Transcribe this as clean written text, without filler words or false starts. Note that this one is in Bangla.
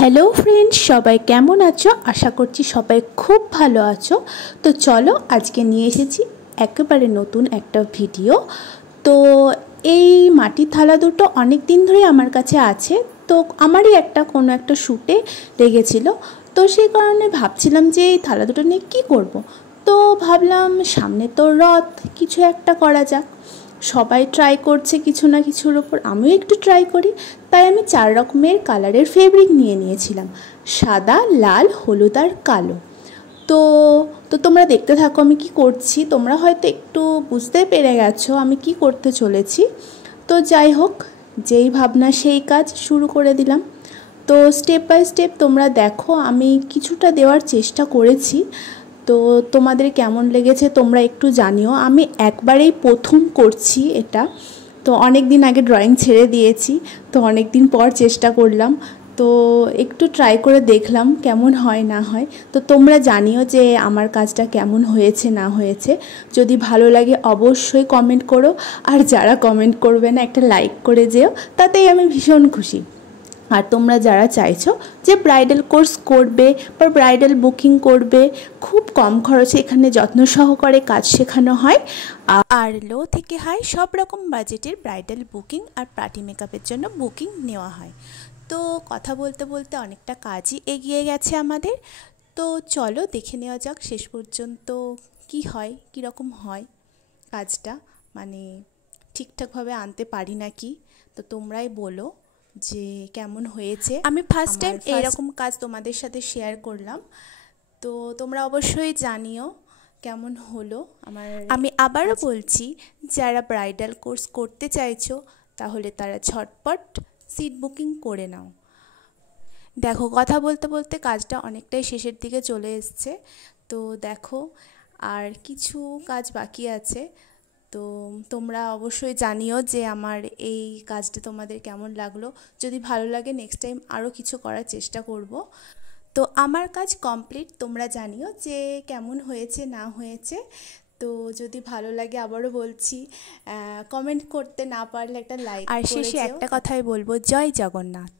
হ্যালো ফ্রেন্ডস, সবাই কেমন আছো? আশা করছি সবাই খুব ভালো আছো। তো চলো, আজকে নিয়ে এসেছি একেবারে নতুন একটা ভিডিও। তো এই মাটির থালা দুটো অনেক দিন ধরেই আমার কাছে আছে। তো আমারই কোনো একটা শ্যুটে লেগেছিল। তো সেই কারণে ভাবছিলাম যে এই থালা দুটো নিয়ে কী করব। তো ভাবলাম সামনে তো রথ, কিছু একটা করা যাক। সবাই ট্রাই করছে কিছু না কিছুর ওপর, আমিও একটু ট্রাই করি। তাই আমি 4 রকমের কালারের ফেব্রিক নিয়ে নিয়েছিলাম, সাদা, লাল, হলুদ আর কালো। তো তো তোমরা দেখতে থাকো আমি কি করছি। তোমরা হয়তো একটু বুঝতে পেরে গেছো আমি কি করতে চলেছি। তো যাই হোক, যেই ভাবনা সেই কাজ, শুরু করে দিলাম। তো স্টেপ বাই স্টেপ তোমরা দেখো, আমি কিছুটা দেওয়ার চেষ্টা করেছি। তো তোমাদের কেমন লেগেছে তোমরা একটু জানিও। আমি একবারেই প্রথম করছি এটা। তো অনেক দিন আগে ড্রয়িং ছেড়ে দিয়েছি, তো অনেক দিন পর চেষ্টা করলাম। তো একটু ট্রাই করে দেখলাম কেমন হয় না হয়। তো তোমরা জানিও যে আমার কাজটা কেমন হয়েছে না হয়েছে। যদি ভালো লাগে অবশ্যই কমেন্ট করো, আর যারা কমেন্ট করবে না একটা লাইক করে যেও, তাতেই আমি ভীষণ খুশি। আর তোমরা যারা চাইছো যে ব্রাইডাল কোর্স করবে বা ব্রাইডাল বুকিং করবে, খুব কম খরচে এখানে যত্ন সহকারে কাজ শেখানো হয়। আর লো থেকে হাই সব রকম বাজেটের ব্রাইডাল বুকিং আর পার্টি মেকআপের জন্য বুকিং নেওয়া হয়। তো কথা বলতে বলতে অনেকটা কাজই এগিয়ে গেছে আমাদের। তো চলো দেখে নেওয়া যাক শেষ পর্যন্ত কি হয়, কীরকম হয় কাজটা, মানে ঠিকঠাকভাবে আনতে পারি নাকি। তো তোমরাই বলো যে কেমন হয়েছে। আমি ফার্স্ট টাইম এইরকম কাজ তোমাদের সাথে শেয়ার করলাম। তো তোমরা অবশ্যই জানিও কেমন হলো আমার। আমি আবারও বলছি, যারা ব্রাইডাল কোর্স করতে চাইছো তাহলে তারা ঝটপট সিট বুকিং করে নাও। দেখো, কথা বলতে বলতে কাজটা অনেকটাই শেষের দিকে চলে এসছে। তো দেখো, আর কিছু কাজ বাকি আছে। তো তোমরা অবশ্যই জানিও যে আমার এই কাজটা তোমাদের কেমন লাগলো। যদি ভালো লাগে নেক্সট টাইম আরও কিছু করার চেষ্টা করব। তো আমার কাজ কমপ্লিট, তোমরা জানিও যে কেমন হয়েছে না হয়েছে। তো যদি ভালো লাগে আবারও বলছি, কমেন্ট করতে না পারলে একটা লাইক। আর শেষে একটা কথাই বলবো, জয় জগন্নাথ।